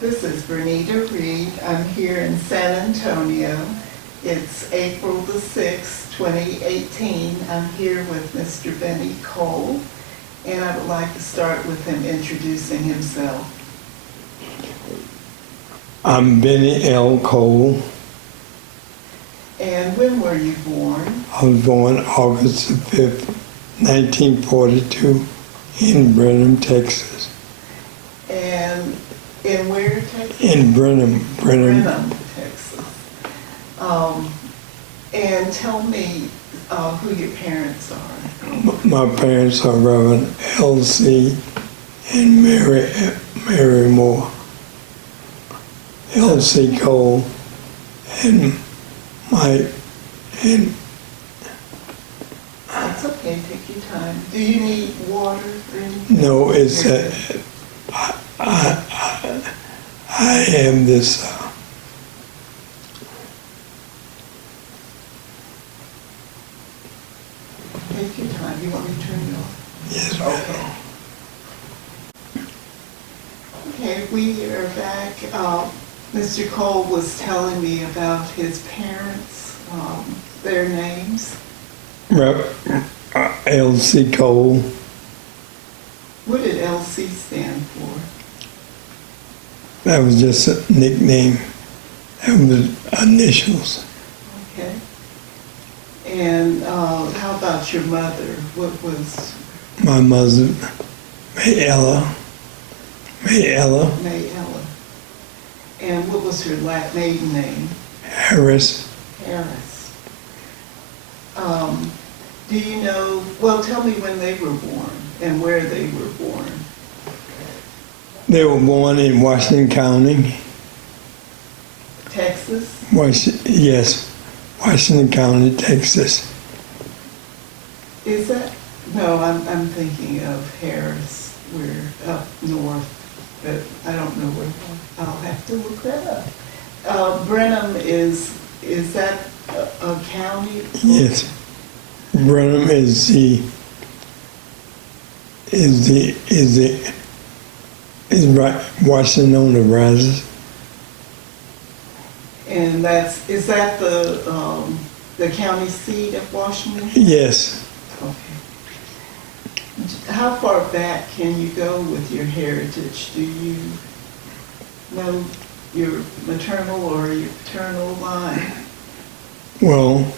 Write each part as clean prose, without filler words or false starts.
This is Bernita Reed. I'm here in San Antonio. It's April the 6th, 2018. I'm here with Mr. Bennie Cole, and I would like to start with him introducing himself. I'm Bennie L. Cole. And when were you born? I was born August the 5th, 1942 in Brenham, Texas. And in where, Texas? In Brenham. Brenham, Texas. And tell me who your parents are. My parents are Reverend L.C. and Mary Moore. L.C. Cole and That's okay, take your time. Do you need water or anything? No, it's I am this Take your time. You want me to turn it off? yes, Okay, we are back. Mr. Cole was telling me about his parents, their names. L.C. Cole. What did LC stand for? That was just a nickname. That was initials. Okay. And how about your mother? What was? My mother, May Ella. May Ella. And what was her maiden name? Harris. Harris. Do you know, well, tell me when they were born and where they were born. They were born in Washington County. Texas? Yes, Washington County, Texas. Is that? No, I'm thinking of Harris. We're up north, but I don't know where. I'll have to look that up. Brenham is that a county? Yes. Brenham is right Washington on the Brazos. And is that the county seat of Washington? Yes. Okay. How far back can you go with your heritage? Do you know your maternal or your paternal line? Well,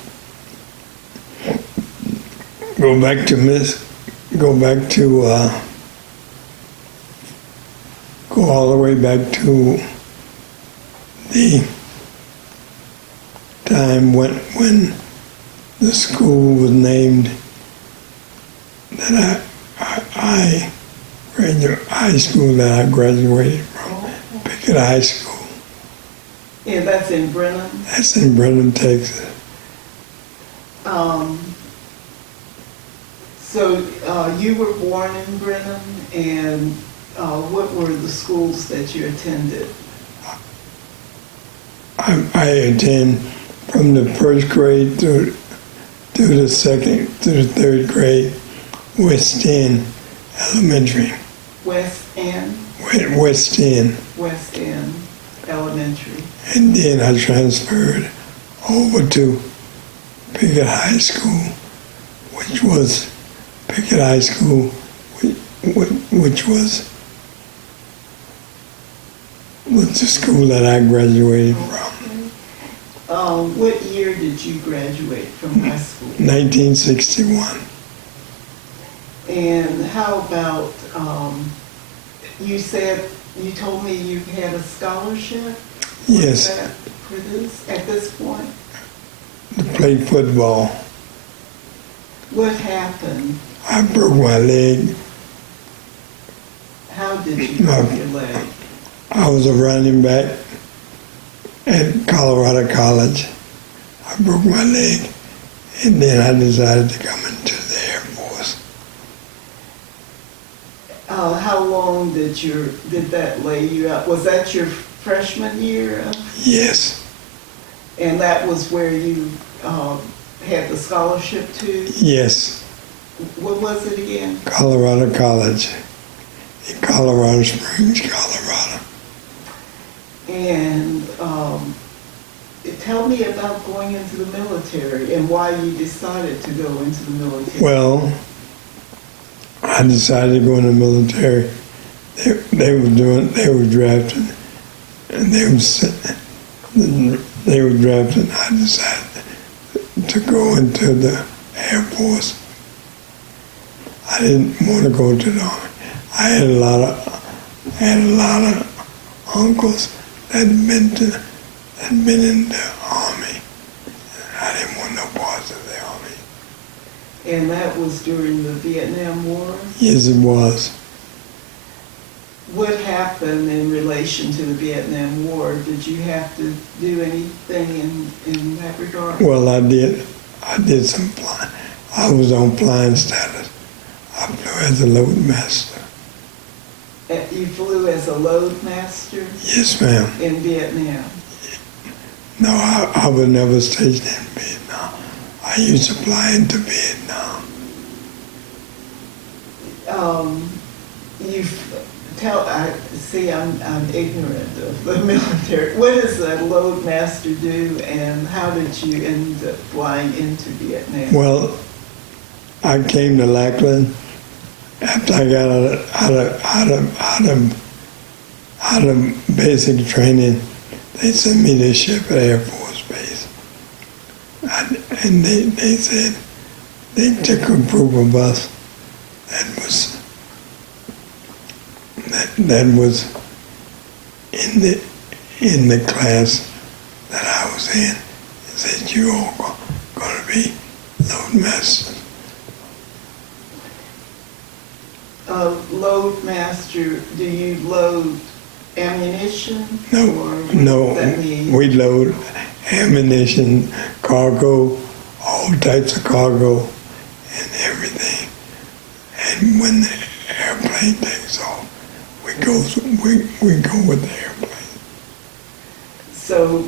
go all the way back to the time when the school was named that I graduated high school that I graduated from, Pickett High School. Yeah, that's in Brenham? That's in Brenham, Texas. So you were born in Brenham, and what were the schools that you attended? I attend from the first grade to the third grade, West End Elementary. West End? West End. West End Elementary. And then I transferred over to Pickett High School, which was the school that I graduated from. What year did you graduate from high school? 1961. And how about, you told me you had a scholarship? Yes. For this, at this point? To play football. What happened? I broke my leg. How did you break your leg? I was a running back at Colorado College. I broke my leg, and then I decided to come into the Air Force. How long did that lay you out? Was that your freshman year? Yes. And that was where you had the scholarship to? Yes. What was it again? Colorado College in Colorado Springs, Colorado. And tell me about going into the military and why you decided to go into the military. Well, I decided to go in the military. They were drafting, and they were drafting. I decided to go into the Air Force. I didn't want to go to the Army. I had a lot of uncles that had been in the Army. I didn't want no parts of the Army. And that was during the Vietnam War? Yes, it was. What happened in relation to the Vietnam War? Did you have to do anything in that regard? Well, I did some flying. I was on flying status. I flew as a load master. You flew as a load master? Yes, ma'am. In Vietnam? No, I was never stationed in Vietnam. I used to fly into Vietnam. I'm ignorant of the military. What does a load master do, and how did you end up flying into Vietnam? Well, I came to Lackland after I got out of basic training. They sent me to Shepherd Air Force Base, and they said they took a group of us that was in the class that I was in, and said, "You all going to be load masters." Load master, do you load ammunition? No, we load ammunition, cargo, all types of cargo, and everything. And when the airplane takes off, we go with the airplane. So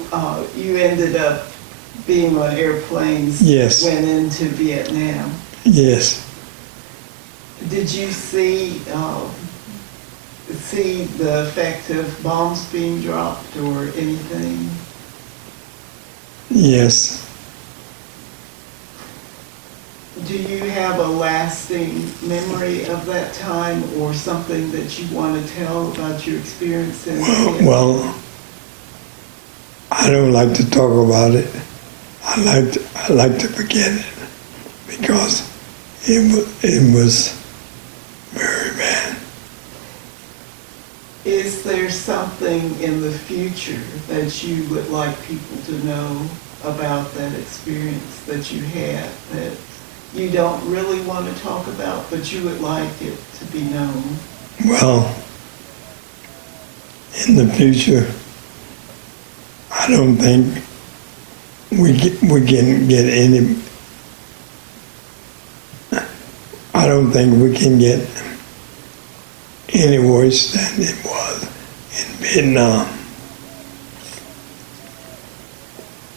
you ended up being on airplanes. Yes. Went into Vietnam. Yes. Did you see the effect of bombs being dropped or anything? Yes. Do you have a lasting memory of that time, or something that you want to tell about your experience in Vietnam? Well, I don't like to talk about it. I like to forget it, because it was very bad. Is there something in the future that you would like people to know about that experience that you had that you don't really want to talk about, but you would like it to be known? Well, in the future, I don't think we can get any. I don't think we can get any worse than it was in Vietnam.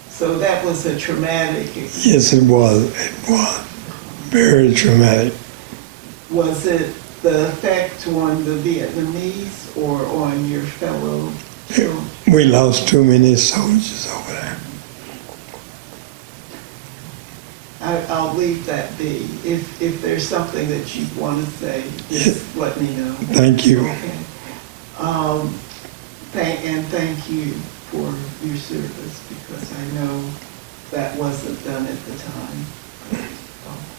So that was a traumatic experience. Yes, it was. It was very traumatic. Was it the effect on the Vietnamese or on your fellow children? We lost too many soldiers over there. I'll leave that be. If there's something that you want to say, just let me know. Thank you. Okay. Thank you for your service, because I know that wasn't done at the time.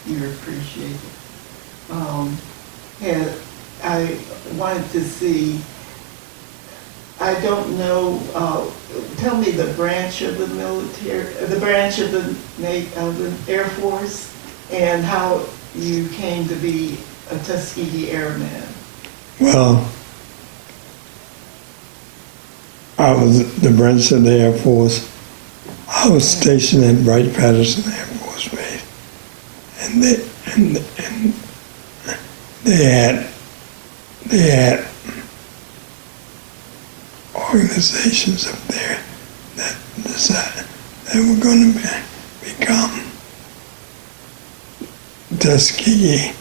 You're appreciated. And I wanted to see, I don't know, tell me the branch of the military, the branch of the Air Force, and how you came to be a Tuskegee Airman. Well, I was the branch of the Air Force. I was stationed at Wright-Patterson Air Force Base, and they had organizations up there that decided they were going to become Tuskegee.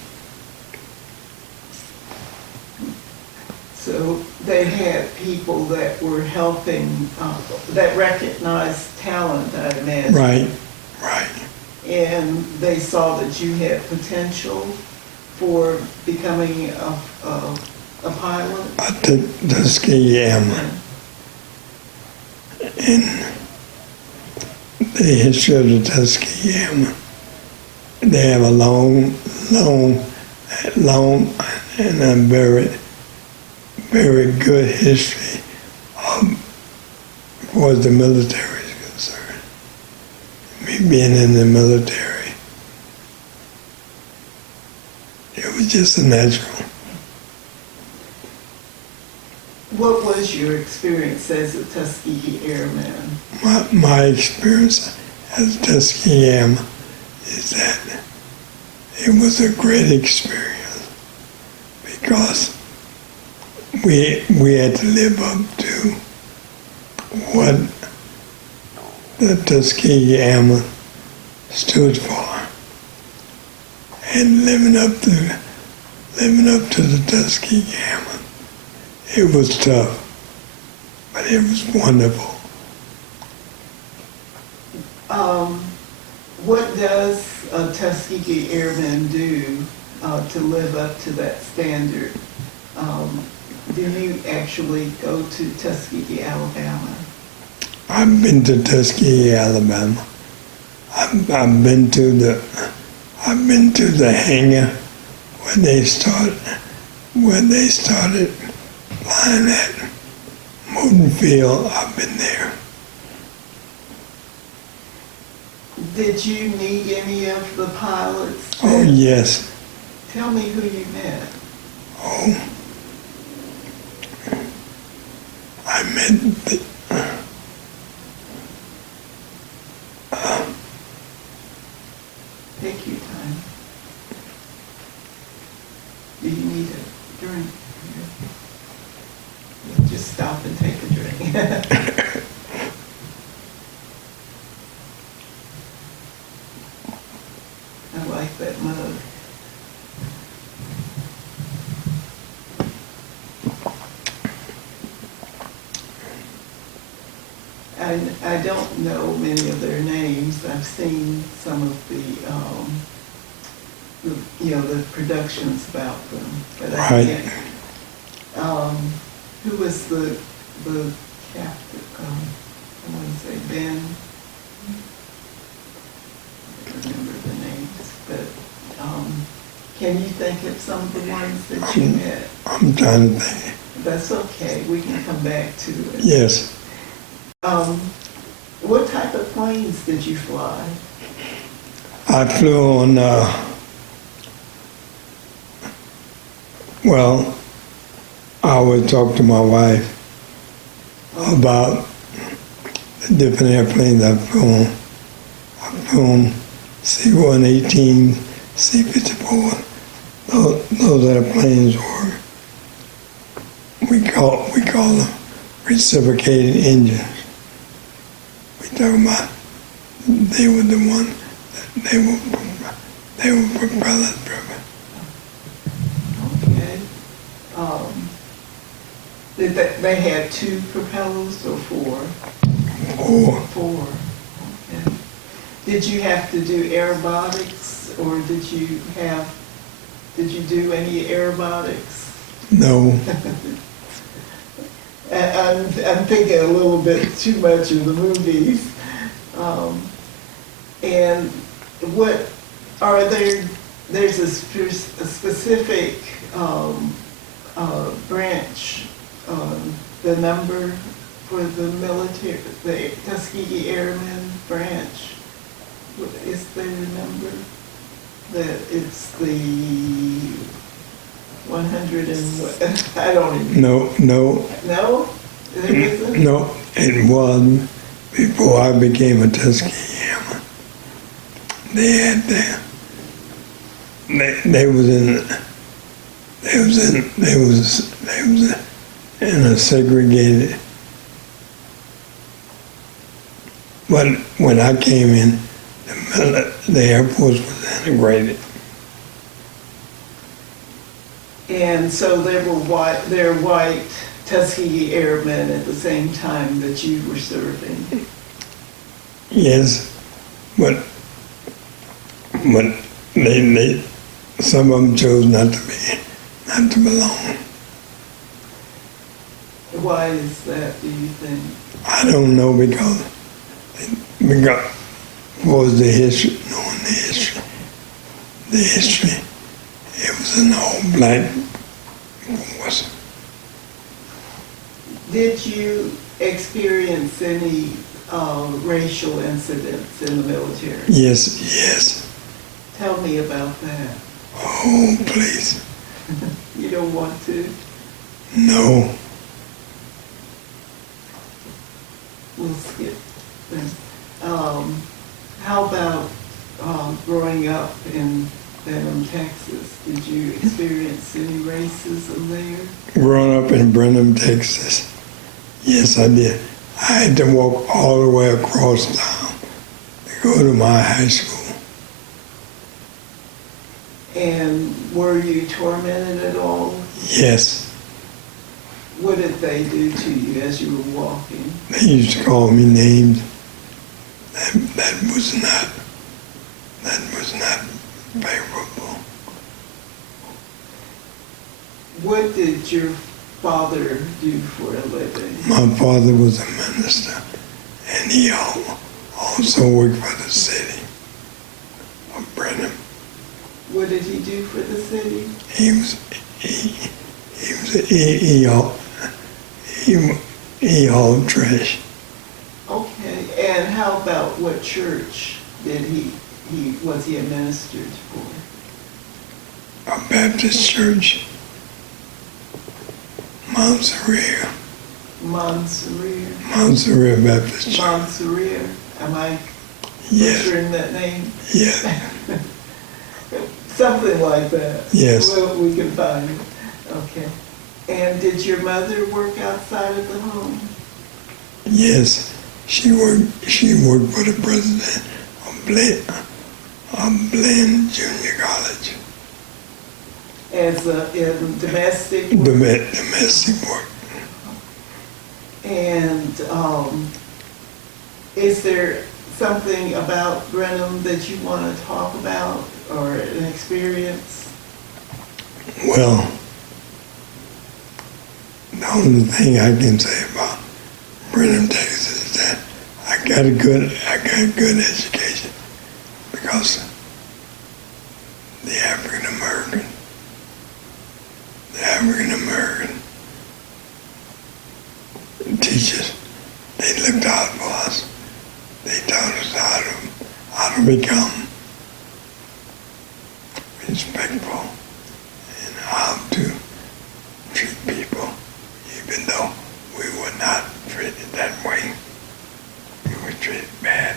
So they had had people that were helping, that recognized talent, I imagine. Right, right. And they saw that you had potential for becoming a pilot. At the Tuskegee Airman. In the history of the Tuskegee Airmen, they have a long and a very, very good history of what the military is concerned. Me being in the military, it was just a natural. What was your experience as a Tuskegee Airman? My experience as a Tuskegee Airman is that it was a great experience because we had to live up to what the Tuskegee Airmen stood for, and living up to the Tuskegee Airmen. It was tough, but it was wonderful. What does a Tuskegee Airman do to live up to that standard? Did you actually go to Tuskegee, Alabama? I've been to Tuskegee, Alabama. I've been to the hangar when they started flying at Moton Field. I've been there. Did you meet any of the pilots? Oh yes. Tell me who you met. Oh, I met the. Take your time. Do you need a drink? Just stop and take a drink. I like that mug. I don't know many of their names. I've seen some of the the productions about them, but I Right. can't. Who was the captain? I want to say Ben. I don't remember the names, but can you think of some of the ones that you met? I'm trying to think. That's okay. We can come back to it. Yes. What type of planes did you fly? I flew on. Well, I always talk to my wife about the different airplanes I've flown. I've flown C-118, C-54. Those airplanes we call them reciprocating engines. We talking about they were the one that they were propeller driven. Okay. They had two propellers or four? Four. Okay. Did you have to do aerobatics, or did you do any aerobatics? No. I'm thinking a little bit too much of the movies. And what are there's a specific branch, the number for the military, the Tuskegee Airmen branch. Is there a number that it's the 100 and what? I don't even. No. No? There isn't? No, it was before I became a Tuskegee Airman. They had that. They was in a segregated. But when I came in, the Air Force was integrated. And so they're white Tuskegee Airmen at the same time that you were serving. Yes, but they some of them chose not to belong. Why is that, do you think? I don't know because what was the history, knowing the history, it was an all black force. Did you experience any racial incidents in the military? Yes. Tell me about that. Oh, please. You don't want to? No. We'll skip then. How about growing up in Benham, Texas? Did you experience any racism there? Growing up in Brenham, Texas, yes, I did. I had to walk all the way across town to go to my high school. And were you tormented at all? Yes, What did they do to you as you were walking? they used to call me names. That was not favorable. What did your father do for a living? My father was a minister, and he also worked for the city of Brenham. What did he do for the city? He hauled trash. Okay, and how about what church did was he administered for? A Baptist church, Mount Sevier Baptist Church. Monsevier. Am I Yes. butchering that name? Yeah. Something like that. Yes. Well, we can find it. Okay. And did your mother work outside of the home? Yes. She worked for the president of Blinn Junior College. As in domestic work? Domestic work. And is there something about Brenham that you want to talk about or an experience? Well, the only thing I can say about Brenham, Texas is that I got a good education because the African American teachers, they looked out for us. They taught us how to become respectful and how to treat people, even though we were not treated that way. We were treated bad.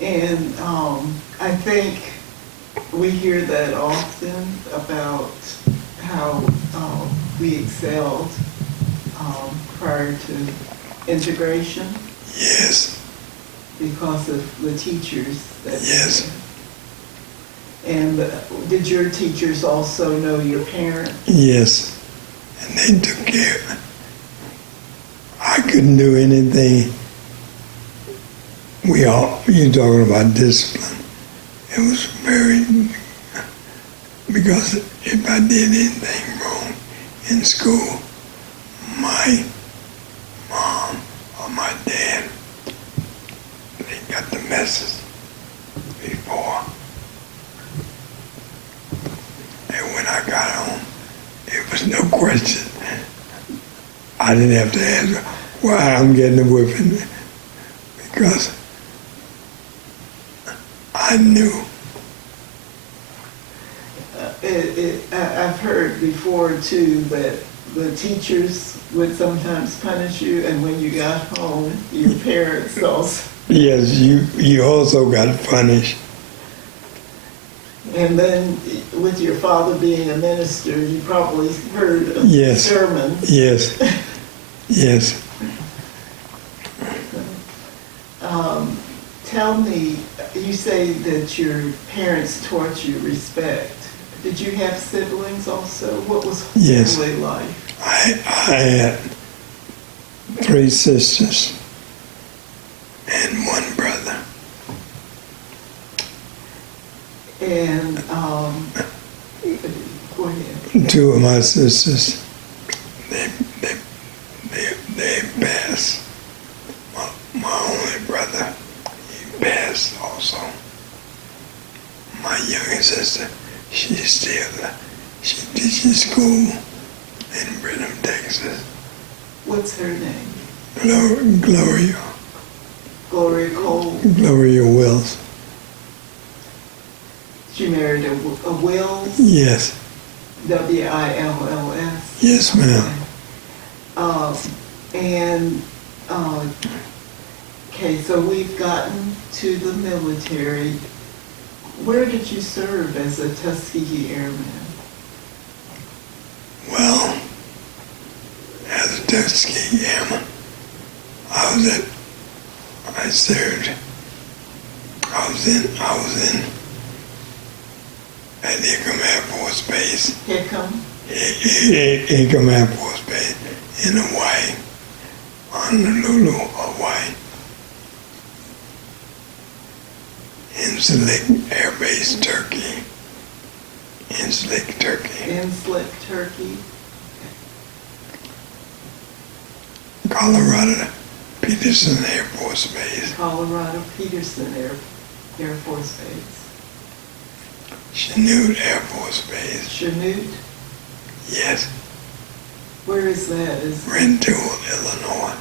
And I think we hear that often about how we excelled prior to integration Yes, because of the teachers that Yes. And did your teachers also know your parents? yes. And they took care. I couldn't do anything. You talking about discipline. It was because if I did anything wrong in school, my mom or my dad, they got the message before. And when I got home, it was no question. I didn't have to ask why I'm getting a whipping because I knew. I've heard before too that the teachers would sometimes punish you, and when you got home, your parents also. Yes, you also got punished. And then with your father being a minister, you probably heard of Yes. sermons. Yes, yes. Tell me, you say that your parents taught you respect. Did you have siblings also? What was Yes. family life? I had 3 sisters and 1 brother. And, go ahead. 2 of my sisters, they passed. My only brother, he passed also. My younger sister, she teaches school in Brenham, Texas. What's her name? Gloria Cole. Gloria Wills. She married a Wills? Yes. Wills? Yes, ma'am. Okay, so we've gotten to the military. Where did you serve as a Tuskegee Airman? Well, as a Tuskegee Airman, I was in at Hickam Air Force Base. Hickam? Hickam Air Force Base in Hawaii, Honolulu, Hawaii. In Slick Air Base, Turkey. In Slick, Turkey. In Slick, Turkey. Colorado Peterson Air Force Base. Colorado Peterson Air Force Base. Chanute Air Force Base. Chanute? Yes. Where is that? Rentoul, Illinois.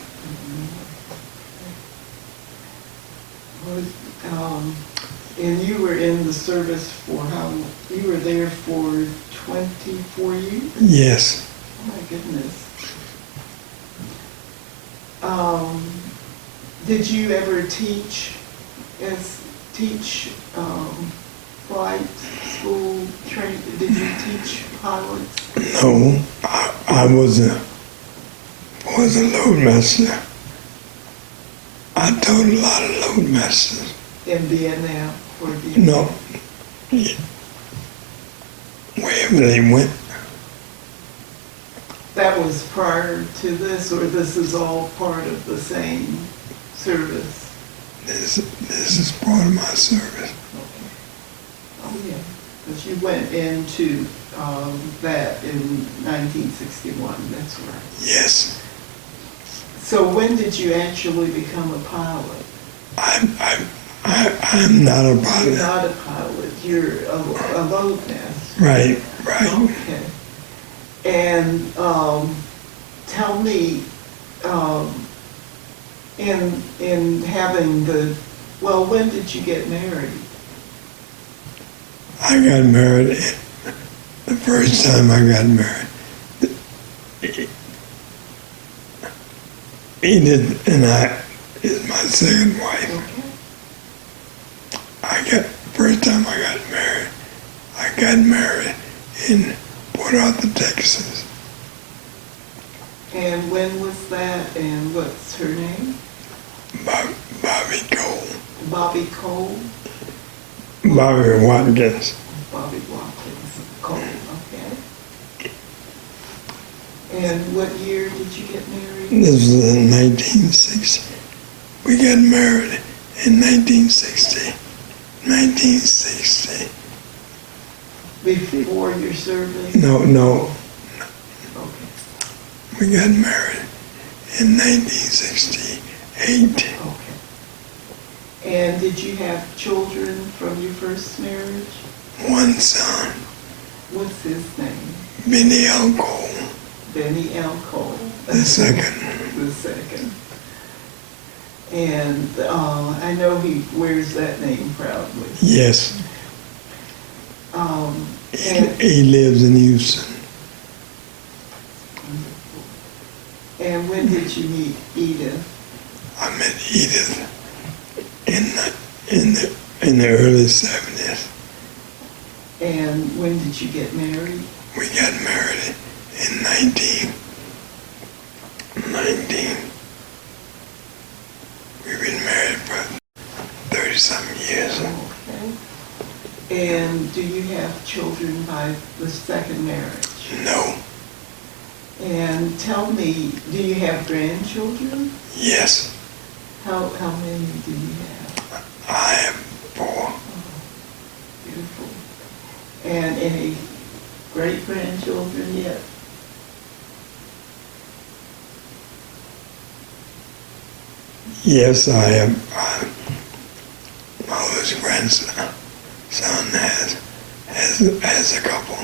And you were in the service for how? You were there for 24 years? Yes. Oh my goodness. Did you ever teach flight school training? Did you teach pilots? No, I was a loadmaster. I taught a lot of loadmasters. In Vietnam? For Vietnam? No, wherever they went. That was prior to this, or this is all part of the same service? This is part of my service. Okay. Oh, yeah. Because you went into that in 1961, that's right. Yes. So when did you actually become a pilot? I'm not a pilot. You're not a pilot, you're a loadmaster. Right. Okay. And tell me, in having when did you get married? I got married the first time I got married. Edith and I is my second wife. Okay. First time I got married in Port Arthur, Texas. And when was that, and what's her name? Bobby Cole. Bobby Cole? Bobby Watkins. Bobby Watkins Cole, okay. And what year did you get married? This was in 1960. We got married in 1960. 1960. Before your service? No. Okay. We got married in 1968. Okay. And did you have children from your first marriage? 1 son, What's his name? Bennie L. Cole. Bennie L. Cole. The second. The second. And I know he wears that name proudly. Yes. He lives in Houston. And when did you meet Edith? I met Edith in the early 70s. And when did you get married? We got married in 19. We've been married for 30-something years. Okay. And do you have children by the second marriage? No. And tell me, do you have grandchildren? Yes. How many do you have? I have 4. Oh, beautiful. And any great-grandchildren yet? Yes, I have. My oldest grandson has a couple.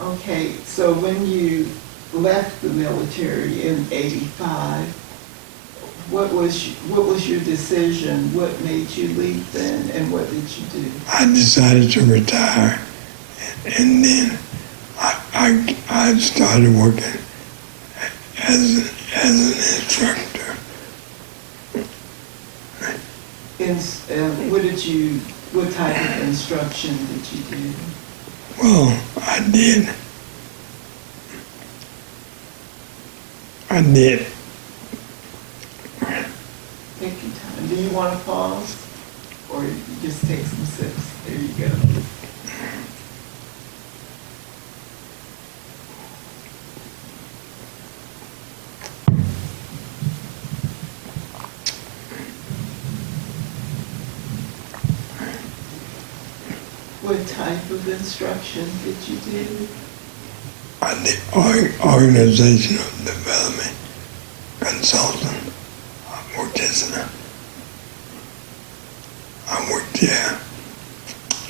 Okay, so when you left the military in '85, what was your decision? What made you leave then, and what did you do? I decided to retire, and then I started working as an instructor. What type of instruction did you do? Well, I did. Take your time. Do you want to pause? Or you just take some sips? There you go. What type of instruction did you do? I did organizational development consultant. I worked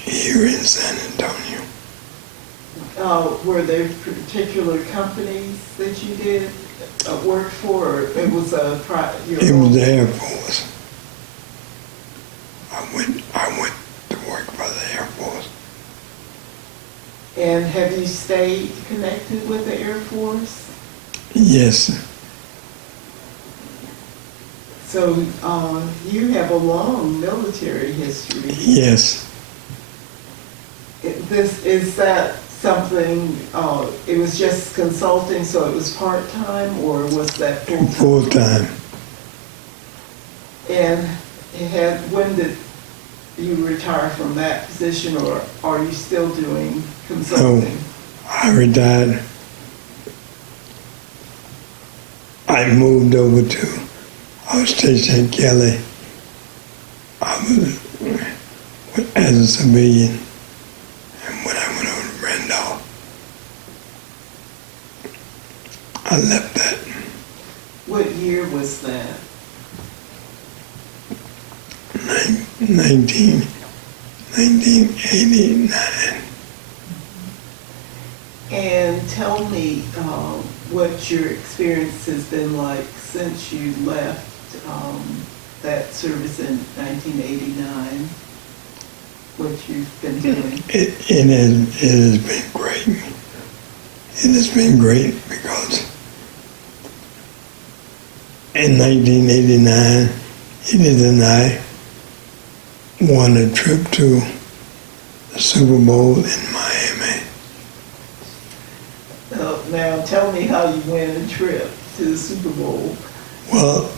here in San Antonio. Were there particular companies that you did work for, or it was It was the Air Force. I went to work for the Air Force. And have you stayed connected with the Air Force? Yes. So you have a long military history. Yes. Is that something? It was just consulting, so it was part-time, or was that full-time? Full-time. And when did you retire from that position, or are you still doing consulting? No, I retired. I moved over to, I was stationed at Kelly. I was as a civilian. And when I went over to Randolph, I left that. What year was that? 1989. And tell me what your experience has been like since you left that service in 1989. What you've been doing. It has been great. It has been great because in 1989, Edith and I won a trip to the Super Bowl in Miami. Now tell me how you win a trip to the Super Bowl. Well,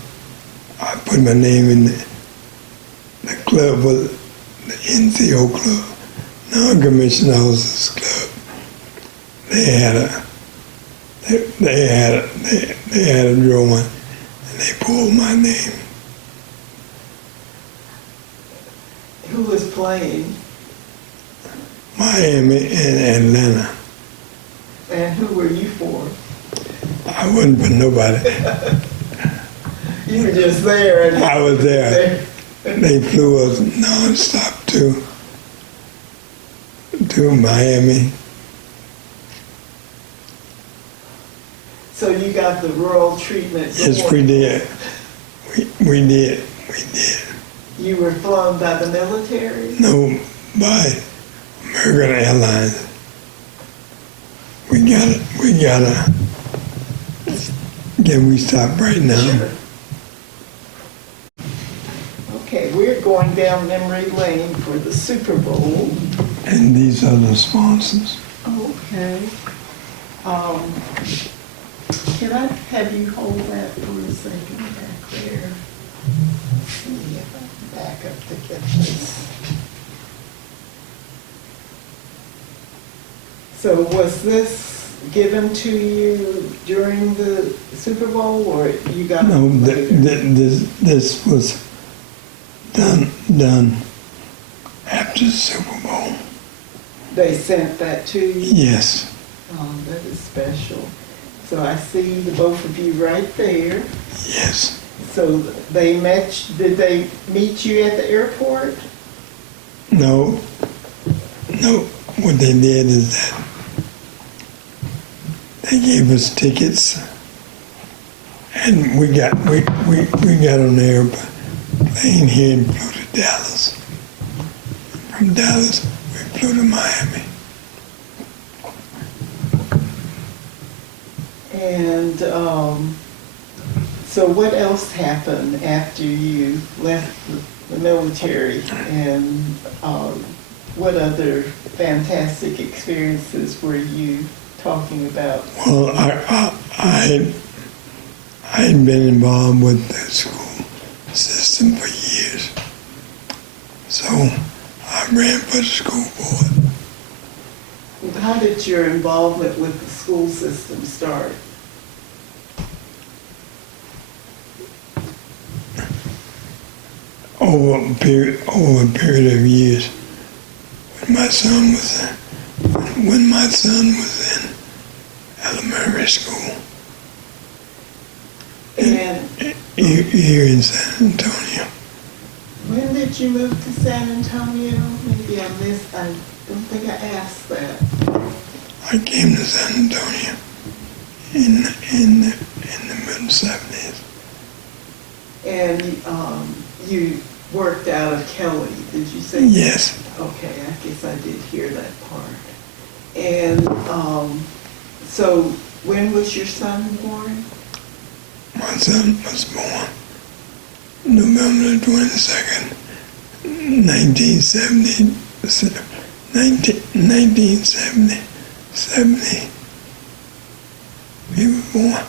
I put my name in the club, the NCO club, Non-Commissioned Officers Club. They had a drawing, and they pulled my name. Who was playing? Miami and Atlanta. And who were you for? I wasn't for nobody. You were just there. And I was there. They flew us nonstop to Miami. So you got the rural treatment. Yes, we did. We did. You were flown by the military? No, by American Airlines. Can we stop right now? Sure. Okay, we're going down memory lane for the Super Bowl. And these are the sponsors. Okay. Can I have you hold that for a second back there? See if I can back up to get this. So was this given to you during the Super Bowl, or you got No, it later? this was done after the Super Bowl. They sent that to you? Yes, Oh, that is special. So I see the both of you right there. yes. So they did they meet you at the airport? No, what they did is that they gave us tickets, and we got on the airplane here and flew to Dallas. From Dallas, we flew to Miami. And so what else happened after you left the military, and what other fantastic experiences were you talking about? Well, I had been involved with the school system for years, so I ran for the school board. How did your involvement with the school system start? Over a period of years, when my son was in elementary school And here in San Antonio. when did you move to San Antonio? Maybe I missed, I don't think I asked that. I came to San Antonio in the mid-70s. And you worked out of Kelly, did you say? Yes, Okay, I guess I did hear that part. And so when was your son born? my son was born November 22nd, 1970. 1970. He was born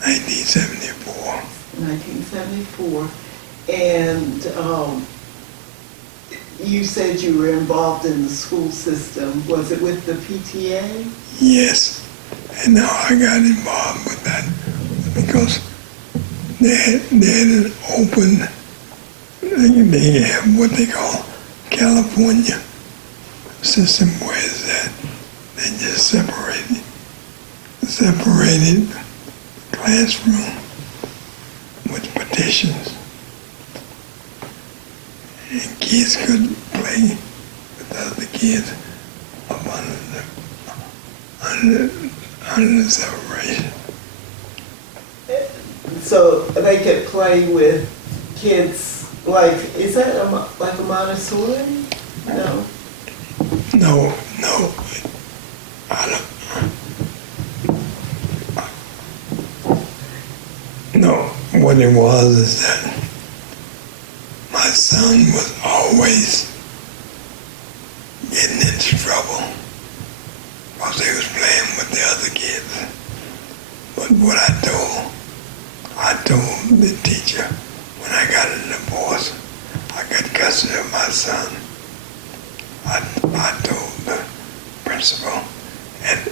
1974. 1974. And you said you were involved in the school system. Was it with the PTA? Yes, and now I got involved with that because they had an open, they have what they call California system, where is that they just separated classroom with partitions. And kids couldn't play with other kids up under the separation. So they could play with kids, like, is that like a Montessori? No? No, I don't. No, what it was is that my son was always getting into trouble because he was playing with the other kids. But what I told the teacher when I got a divorce, I got custody of my son. I told the principal at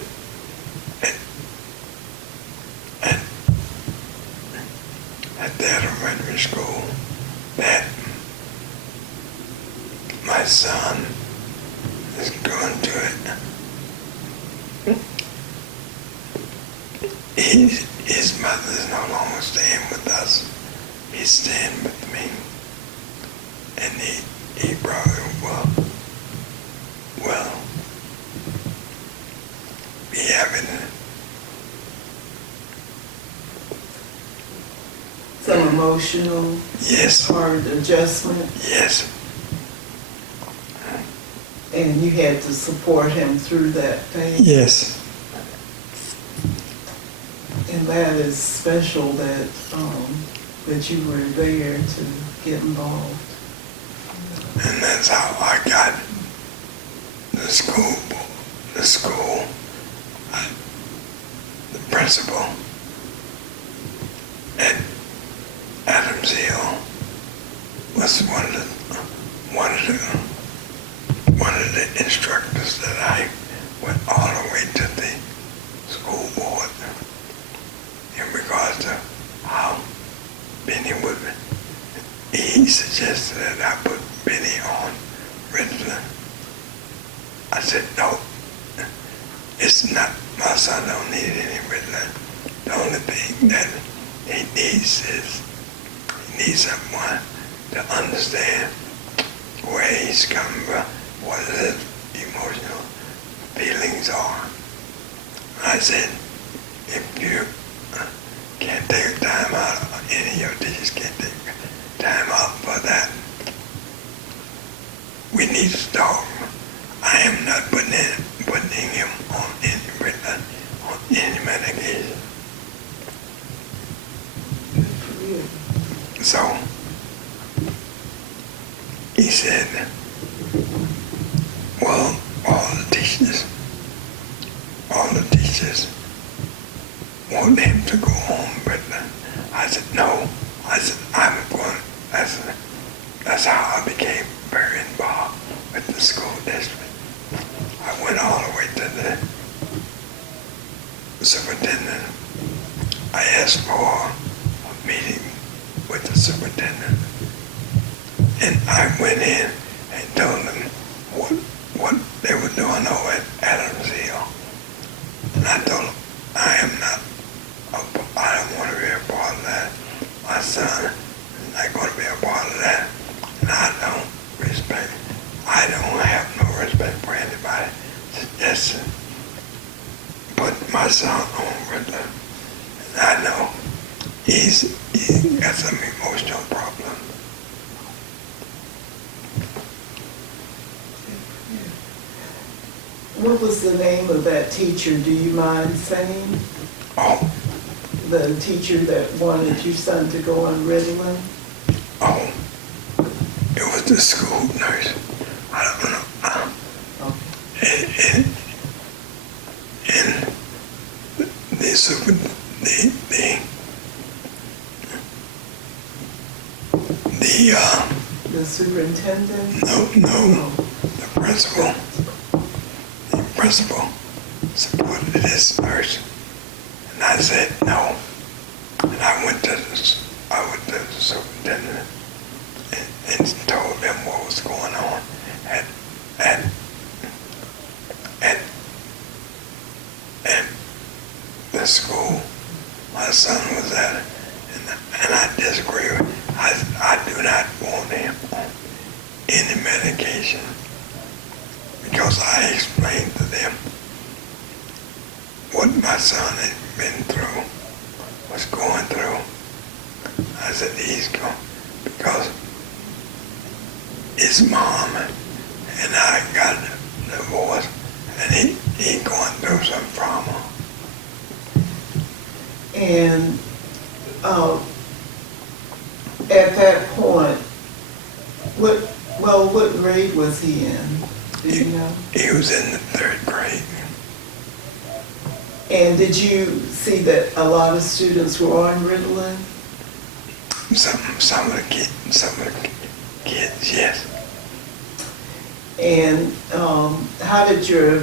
that elementary school that my son is going to it. His mother's no longer staying with us. He's staying with me. And he probably will be having Some emotional yes, hard adjustment, yes, and you had to support him through that phase. yes. And that is special that that you were there to get involved. And that's how I got the school, the principal at Adams Hill was one of the instructors that I went all the way to the school board in regards to how Bennie would. He suggested that I put Bennie on Ritalin. I said, no, it's not, my son don't need any Ritalin. The only thing that he needs is, he needs someone to understand where he's coming from, what his emotional feelings are. I said, if you can't take time out, any of your teachers can't take time out for that, we need to talk. I am not putting him on any Ritalin, on any medication. So, he said, well, all the teachers want him to go on Ritalin. I said, no. I said, I'm going, that's how I became very involved with the school district. I went all the way to the superintendent. I asked for a meeting with the superintendent. And I went in and told them what they were doing over at Adams Hill. And I told them, I don't want to be a part of that. My son is not going to be a part of that. And I don't have no respect for anybody suggesting put my son on Ritalin. And I know he's got some emotional problems. What was the name of that teacher? Do you mind saying? Oh. The teacher that wanted your son to go on Ritalin? Oh. It was the school nurse. I don't know. Okay. And the superintendent? No, the principal. The principal supported this nurse. And I said no. And I went to the superintendent and told them what was going on at the school my son was at. And I disagree with. I do not want him on any medication because I explained to them what my son had been through, was going through. I said he's going because his mom and I got divorced, and he going through some trauma. And at that point, what grade was he in? Do you know? He was in the 3rd grade. And did you see that a lot of students were on Ritalin? Some of the kids, yes. And how did your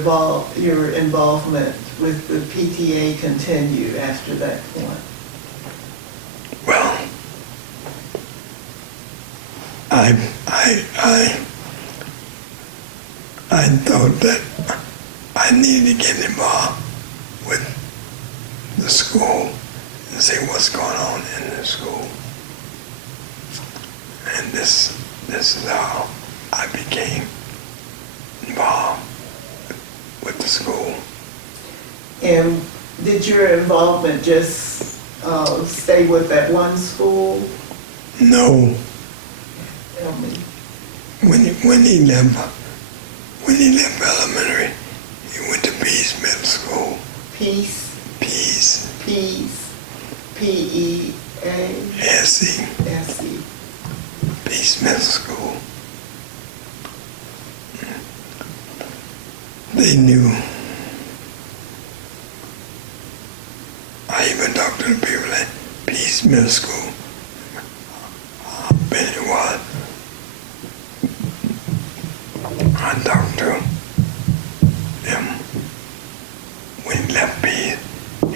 involvement with the PTA continue after that point? Well, I thought that I needed to get involved with the school and see what's going on in the school. And this is how I became involved with the school. And did your involvement just stay with that one school? No. Tell me. When he left elementary, he went to Peace Middle School. Peace? Peace. Peace. P-E-A? S-E. S-E. Peace Middle School. They knew. I even talked to the people at Peace Middle School. Bennie was. I talked to them.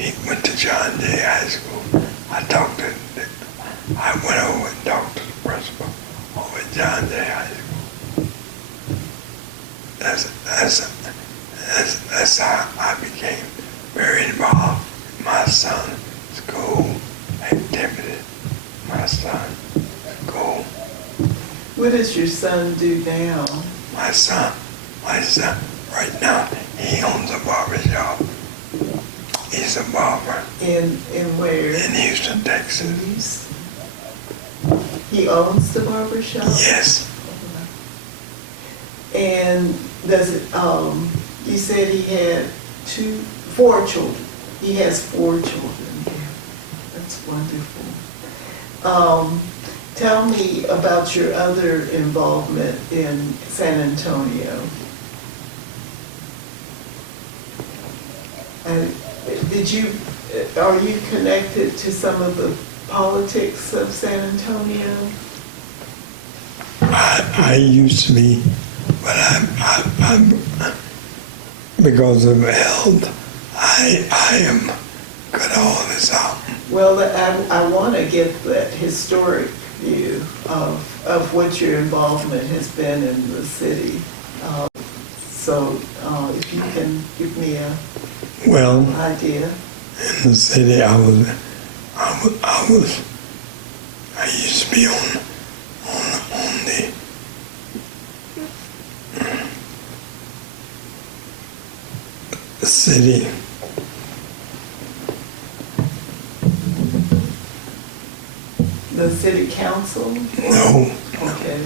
he went to John Jay High School. I went over and talked to the principal over at John Jay High School. That's how I became very involved in my son's school activity. My son's school. What does your son do now? My son, right now, he owns a barber shop. He's a barber. In where? In Houston, In Texas. Houston. He owns the barber shop? Yes. And does it, you said he had 4 children. He has 4 children. That's wonderful. Tell me about your other involvement in San Antonio. Are you connected to some of the politics of San Antonio? I used to be, but I'm because of health, I am cut all this out. Well, I want to get that historic view of what your involvement has been in the city. So if you can give me an idea. In the city, I used to be on the city. The city council? No. Okay.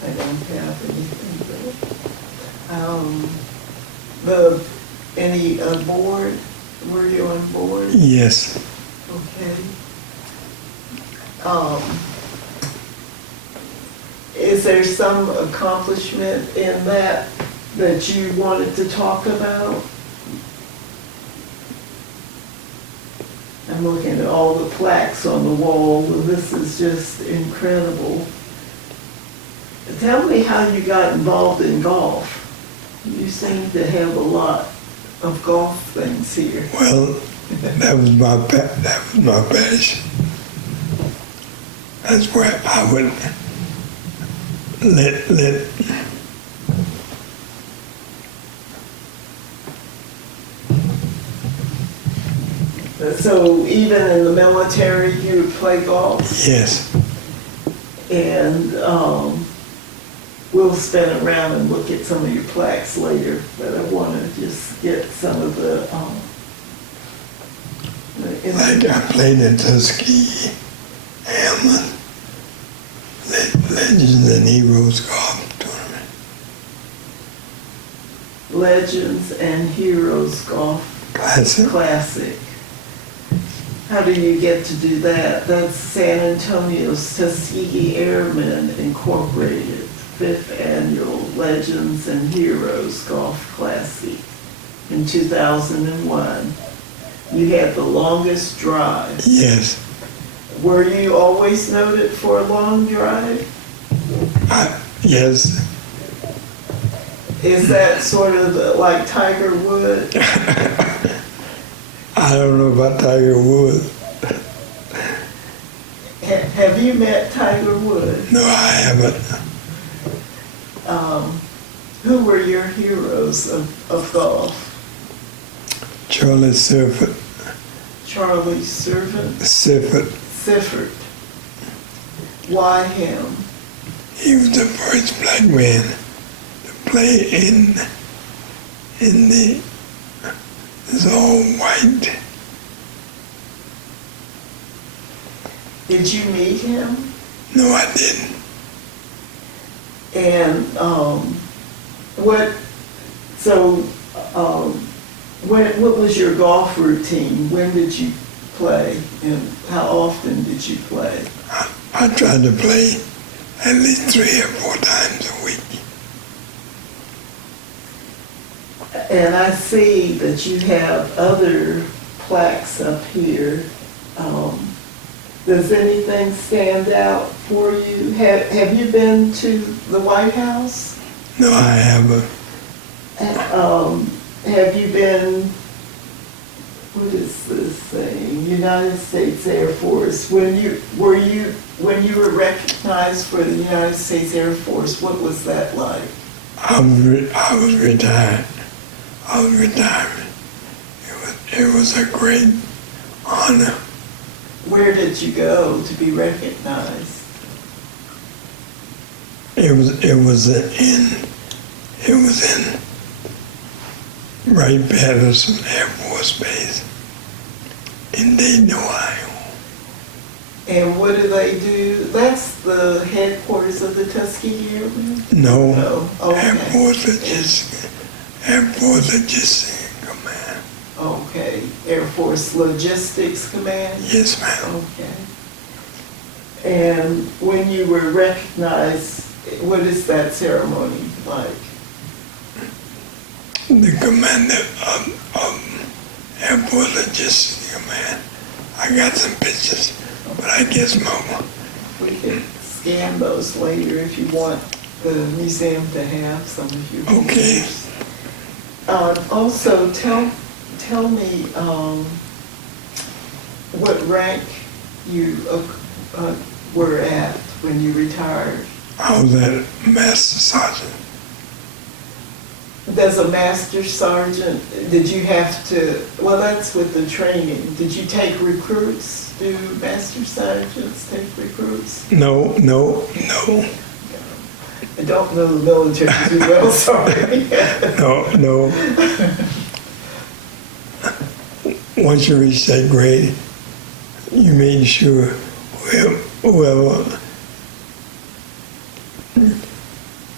I don't have anything there. Any board? Were you on board? Yes. Okay. Is there some accomplishment in that you wanted to talk about? I'm looking at all the plaques on the wall. This is just incredible. Tell me how you got involved in golf. You seem to have a lot of golf things here. Well, that was my passion. That's where I would let So even in the military, you would play golf? Yes. And we'll spin around and look at some of your plaques later, but I want to just get some of the Like I played in Tuskegee, Airman, Legends and Heroes Golf Tournament. Legends and Heroes Golf Classic. How do you get to do that? That's San Antonio's Tuskegee Airmen Incorporated, 5th Annual Legends and Heroes Golf Classic in 2001. You had the longest drive. Yes. Were you always noted for a long drive? Yes. Is that sort of like Tiger Woods? I don't know about Tiger Woods. Have you met Tiger Woods? No, I haven't. Who were your heroes of golf? Charlie Sifford. Charlie Sifford? Sifford. Why him? He was the first black man to play in this all white. Did you meet him? No, I didn't. And what was your golf routine? When did you play, and how often did you play? I tried to play at least 3 or 4 times a week. And I see that you have other plaques up here. Does anything stand out for you. Have you been to the White House? No, I haven't. Have you been, what is this saying, United States Air Force? When you were recognized for the United States Air Force, what was that like? I was retired. I was retired. It was a great honor. Where did you go to be recognized? It was in Wright-Patterson Air Force Base in Dayton, Ohio. And what do they do? That's the headquarters of the Tuskegee Airmen? No, No. Okay. Air Force Logistics Command. Okay. Air Force Logistics Command? Yes, ma'am. Okay. And when you were recognized, what is that ceremony like? The commander of Air Force Logistics Command. I got some pictures, but I guess Mama. We can scan those later if you want the museum to have some of your Okay. pictures. Also, tell me what rank you were at when you retired. I was a Master Sergeant. As a Master Sergeant, did you have to, well, that's with the training. Did you take recruits? Do Master Sergeants take recruits? No. I don't know the military too well, sorry. No. Once you reach that grade, you made sure whoever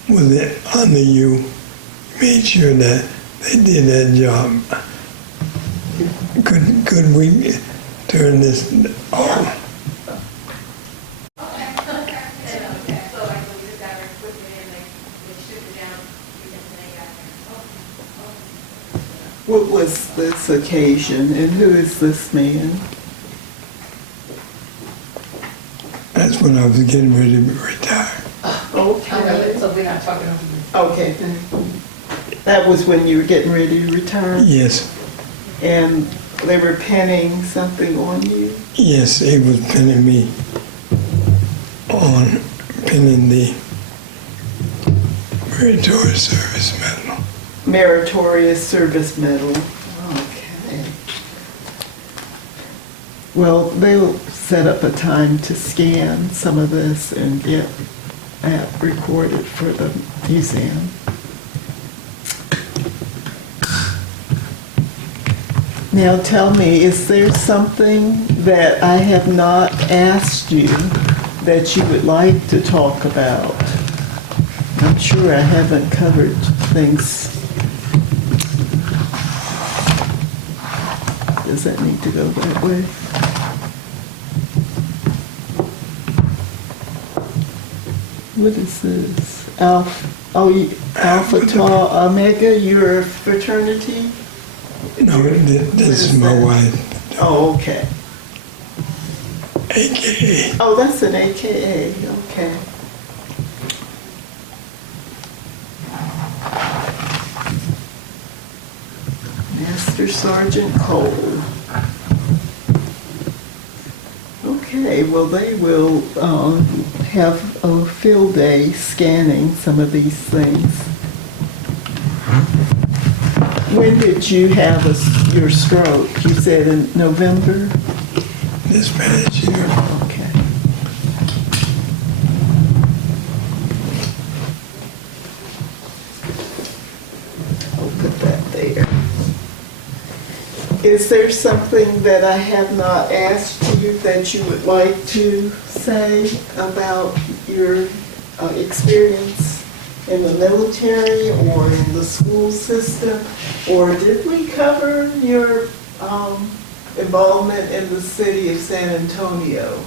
was under you made sure that they did that job. Could we turn this off? What was this occasion, and who is this man? That's when I was getting ready to retire. Okay. So we're not talking over this. Okay. That was when you were getting ready to retire? Yes, And they were pinning something on you? yes, he was pinning me on, pinning the Meritorious Service Medal. Meritorious Service Medal. Okay. Well, they'll set up a time to scan some of this and get that recorded for the museum. Now tell me, is there something that I have not asked you that you would like to talk about? I'm sure I haven't covered things. Does that need to go that way? What is this? Alpha Tau Omega, your fraternity? No, this is my wife, Oh, okay. AKA. Oh, that's an AKA, okay. Master Sergeant Cole. Okay, well, they will have a field day scanning some of these things. When did you have your stroke? You said in November? This past year. Okay. I'll put that there. Is there something that I have not asked you that you would like to say about your experience in the military or in the school system? Or did we cover your involvement in the city of San Antonio?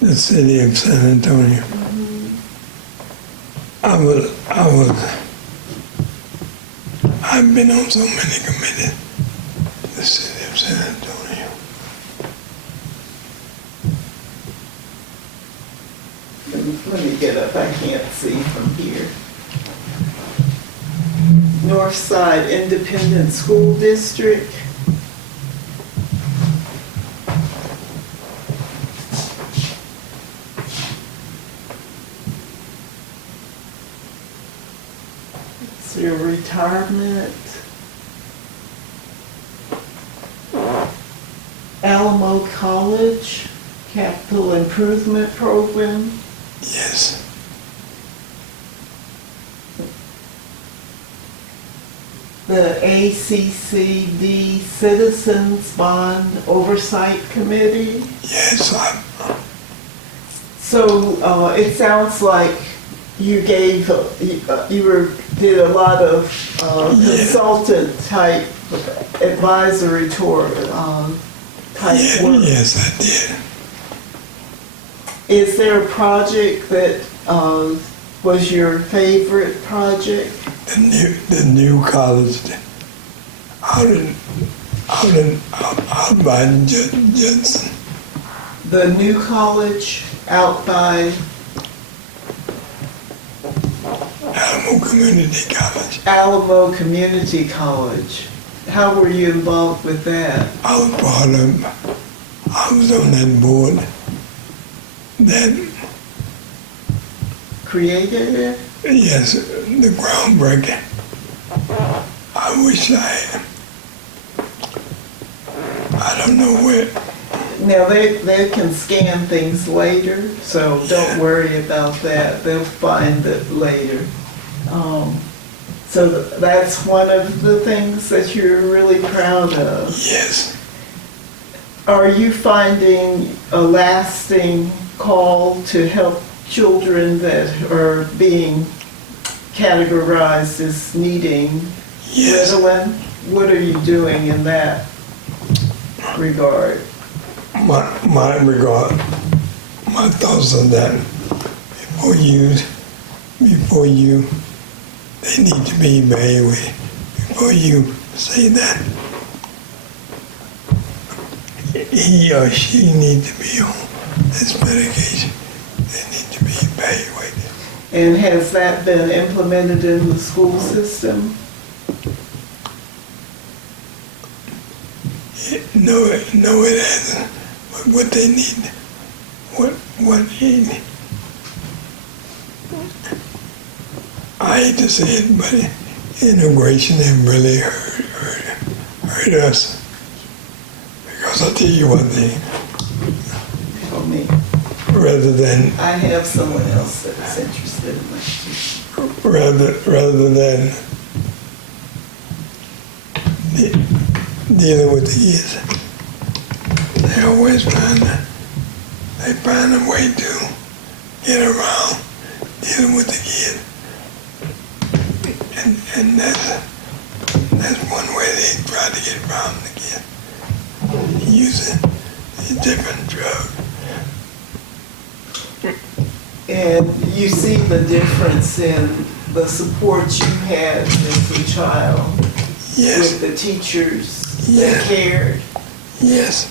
The city of San Antonio. I've been on so many committees. The city of San Antonio. let me get up, I can't see from here. Northside Independent School District. It's your retirement. Alamo College Capital Improvement Program. Yes. The ACCD Citizens Bond Oversight Committee. Yes. So it sounds like you gave, did a lot of consultant type advisory tour type work. Yes, I did. Is there a project that was your favorite project? The new college out by Judson. The new college out by Alamo Community College. Alamo Community College. How were you involved with that? I was on that board that, Created it? yes, the groundbreaking. I wish I don't know where. Now, they can scan things later, so don't worry about that. They'll find it later. So that's one of the things that you're really proud of. Yes. Are you finding a lasting call to help children that are being categorized as needing Yes. Ritalin? What are you doing in that regard? My thoughts on that, before you, they need to be evaluated. Before you say that he or she needs to be on this medication, they need to be evaluated. And has that been implemented in the school system? No, it hasn't. But what they need, I hate to say it, but integration has really hurt us. Because I'll tell you one thing, For me, rather than I have someone else that's interested in that. rather than dealing with the kids, they always find a way to get around dealing with the kids. And that's one way they try to get around the kids, using these different drugs. And you see the difference in the support you had as a child Yes, with the teachers Yeah. that cared. yes.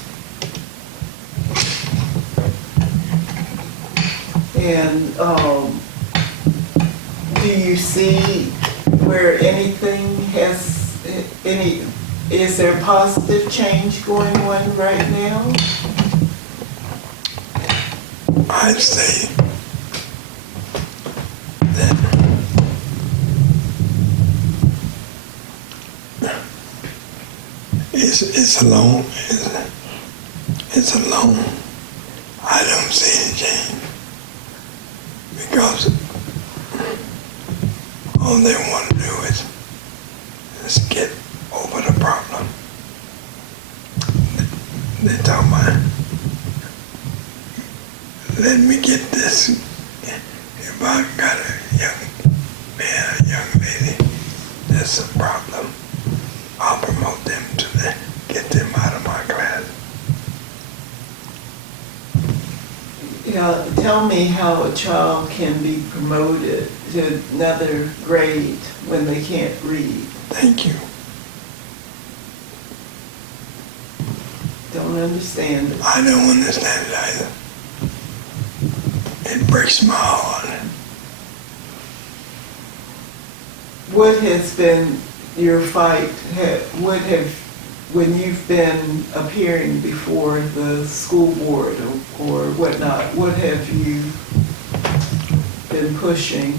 And do you see where anything is there positive change going on right now? I'd say that it's alone. It's alone. I don't see any change because all they want to do is get over the problem. They talk about, let me get this. If I got a young man, a young lady, that's a problem. I'll promote them get them out of my class. Yeah, tell me how a child can be promoted to another grade when they can't read. Thank you. Don't understand it. I don't understand it either. It breaks my heart. What has been your fight? When you've been appearing before the school board or whatnot, what have you been pushing,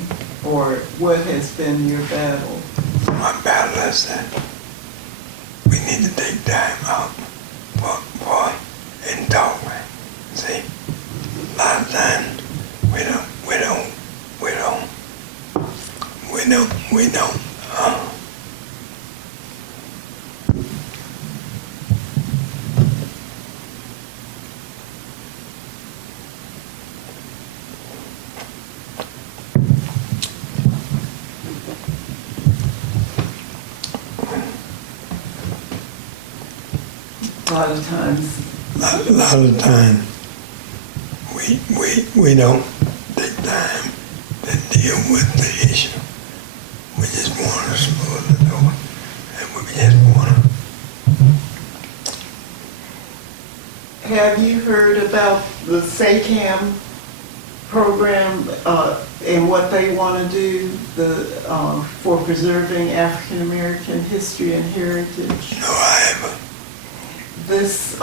or what has been your battle? My battle is that we need to take time out for and talk. See, a lot of times we don't. A lot of times. A lot of times we don't take time to deal with the issue. We just want to smooth it over, and we just want to. Have you heard about the SAAACAM program and what they want to do for preserving African American history and heritage? No, I haven't. This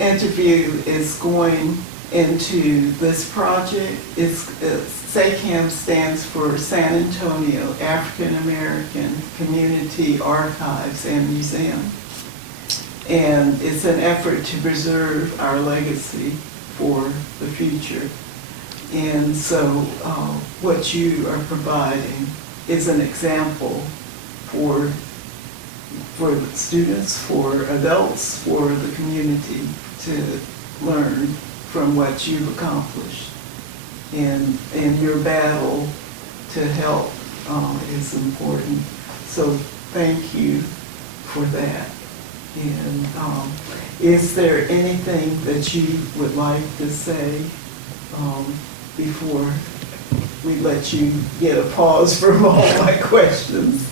interview is going into this project. SAAACAM stands for San Antonio African American Community Archives and Museum. And it's an effort to preserve our legacy for the future. And so what you are providing is an example for the students, for adults, for the community to learn from what you've accomplished. And your battle to help is important. So thank you for that. And is there anything that you would like to say before we let you get a pause from all my questions?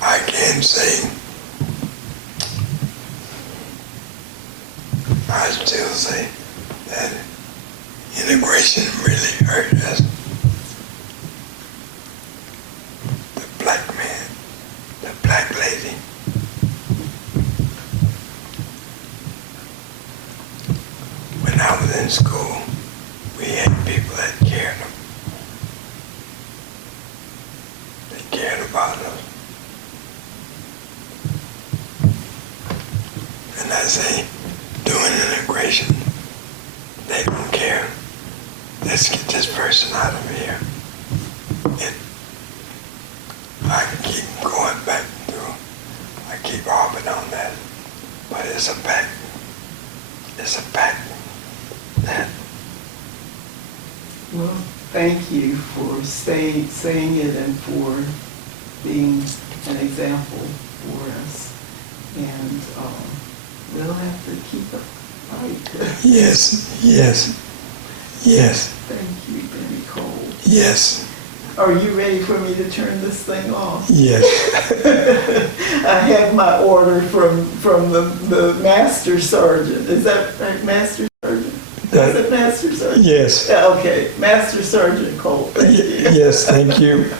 I can say, I still say that integration really hurt us. The black man, the black lady. When I was in school, we had people that cared. They cared about us. And I say, doing integration, they don't care. Let's get this person out of here. And I can keep going back through. I keep harping on that. But it's a fact. It's a fact that. Well, thank you for saying it and for being an example for us. And we'll have to keep it right. Yes, yes, yes. Thank you, Bennie Cole. Yes. Are you ready for me to turn this thing off? Yes. I have my order from the Master Sergeant. Is that right, Master Sergeant? Is it Master Sergeant? Yes. Yeah, okay, Master Sergeant Cole. Thank you. Yes, thank you.